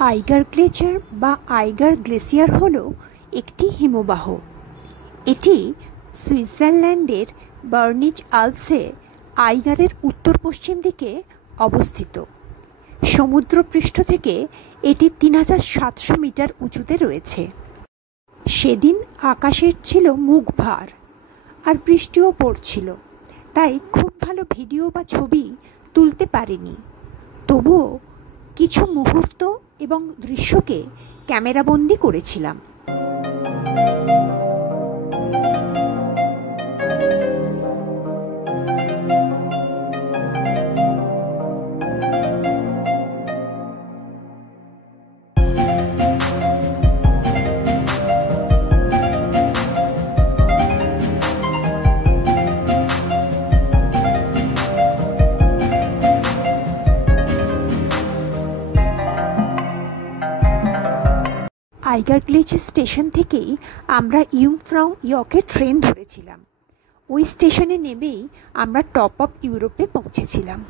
Iger গ্লেচিয়ার বা Iger glacier হল একটি হিমবাহ। এটি সুইজারল্যান্ডের বার্নিজ আল্পসে আইগারের উত্তর পশ্চিম দিকে অবস্থিত। সমুদ্রপৃষ্ঠ থেকে এটি 3700 মিটার উঁচুতে রয়েছে। সেদিন আকাশের ছিল মুখ ভার আর বৃষ্টিও পড়ছিল, তাই খুব ভালো ভিডিও বা ছবি তুলতে পারিনি। তবুও কিছু মুহূর্ত এবং দৃশ্যকে ক্যামেরাবন্দি করেছিলাম। আইগার গ্লেচিয়ার স্টেশন থেকেই আমরা ইউংফ্রাউ ইয়কে ট্রেন ধরেছিলাম। ওই স্টেশনে নেমেই আমরা টপ অফ ইউরোপে পৌঁছেছিলাম।